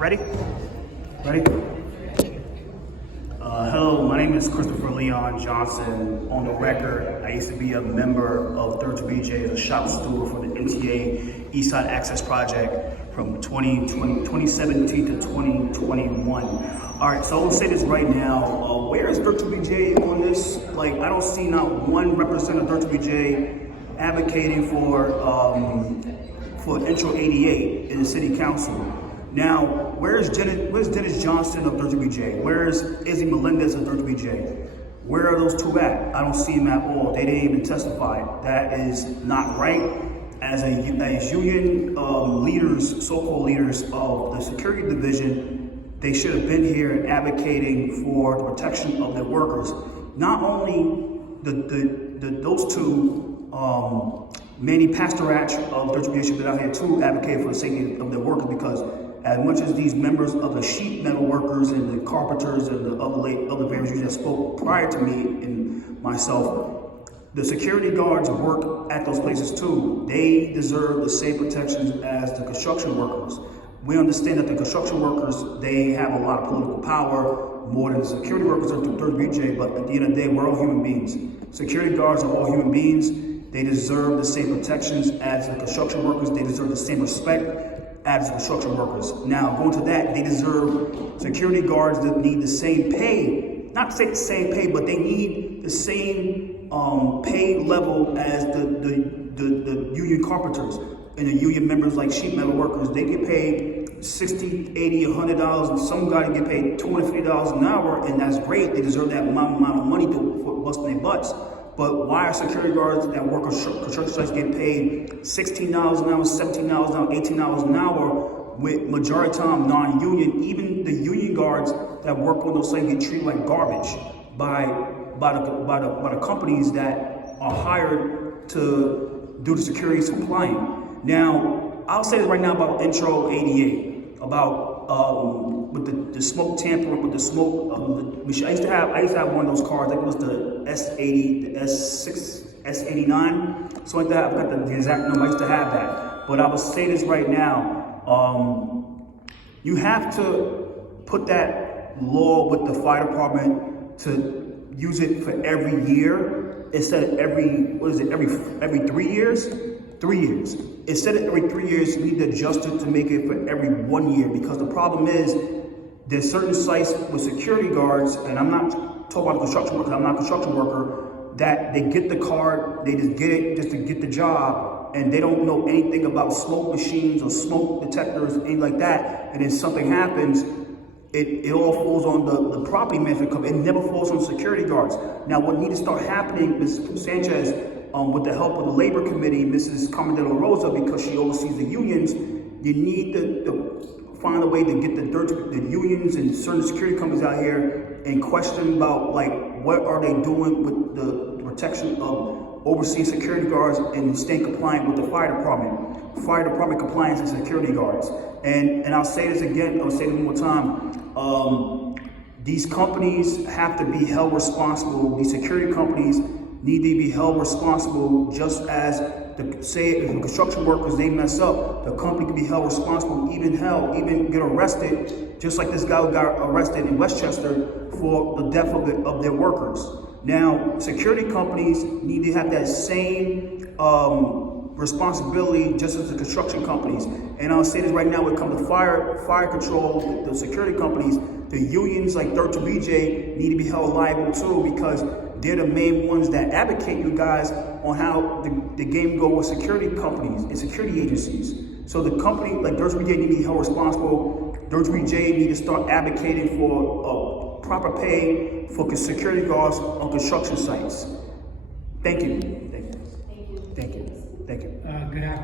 Ready? Ready? Hello, my name is Christopher Leon Johnson. On the record, I used to be a member of 32BJ as a shop steward for the MTA Eastside Access Project from 2017 to 2021. All right, so I'll say this right now. Where is 32BJ on this? Like, I don't see not one representative of 32BJ advocating for Intro 88 in the city council. Now, where's Dennis Johnston of 32BJ? Where's Izzy Melendez of 32BJ? Where are those two at? I don't see them at all. They didn't even testify. That is not right. As union leaders, so-called leaders of the security division, they should have been here advocating for the protection of their workers. Not only those two, Manny Pastorach of 32BJ should have been out here too advocating for the safety of their workers, because as much as these members of the sheet metal workers and the carpenters and the other various that spoke prior to me and myself, the security guards work at those places too. They deserve the same protections as the construction workers. We understand that the construction workers, they have a lot of political power, more than the security workers of 32BJ, but at the end of the day, we're all human beings. Security guards are all human beings. They deserve the same protections as the construction workers. They deserve the same respect as the construction workers. Now, going to that, they deserve security guards that need the same pay. Not to say the same pay, but they need the same pay level as the union carpenters and the union members like sheet metal workers. They get paid $60, $80, $100, and some guys get paid $250 an hour, and that's great. They deserve that amount of money for busting their butts. But why are security guards that work on construction sites getting paid $16 an hour, $17 an hour, $18 an hour, with majority of the time non-union? Even the union guards that work on those sites get treated like garbage by the companies that are hired to do the security supplying. Now, I'll say this right now about Intro 88, about with the smoke tampering, with the smoke. I used to have one of those cars. I think it was the S80, the S6, S89, something like that. I forgot the exact number. I used to have that. But I will say this right now. You have to put that law with the fire department to use it for every year instead of every 3 years? 3 years. Instead of every 3 years, you need to adjust it to make it for every 1 year, because the problem is there's certain sites with security guards, and I'm not talking about the construction worker, I'm not a construction worker, that they get the card, they just get it just to get the job, and they don't know anything about smoke machines or smoke detectors, anything like that, and then something happens, it all falls on the property management company. It never falls on security guards. Now, what needs to start happening, Ms. Sanchez, with the help of the labor committee, Mrs. Carmen De La Rosa, because she oversees the unions, you need to find a way to get the unions and certain security companies out here and question about, like, what are they doing with the protection of overseeing security guards and staying compliant with the fire department. Fire department compliance and security guards. And I'll say this again, I'll say it one more time. These companies have to be held responsible. These security companies need to be held responsible, just as if the construction workers, they mess up, the company can be held responsible, even get arrested, just like this guy who got arrested in Westchester for the death of their workers. Now, security companies need to have that same responsibility just as the construction companies. And I'll say this right now, when it comes to fire control, the security companies, the unions like 32BJ need to be held liable too, because they're the main ones that advocate you guys on how the game go with security companies and security agencies. So the company like 32BJ need to be held responsible. 32BJ need to start advocating for proper pay for security guards on construction sites. Thank you. Thank you. Thank you. Thank you. Good afternoon.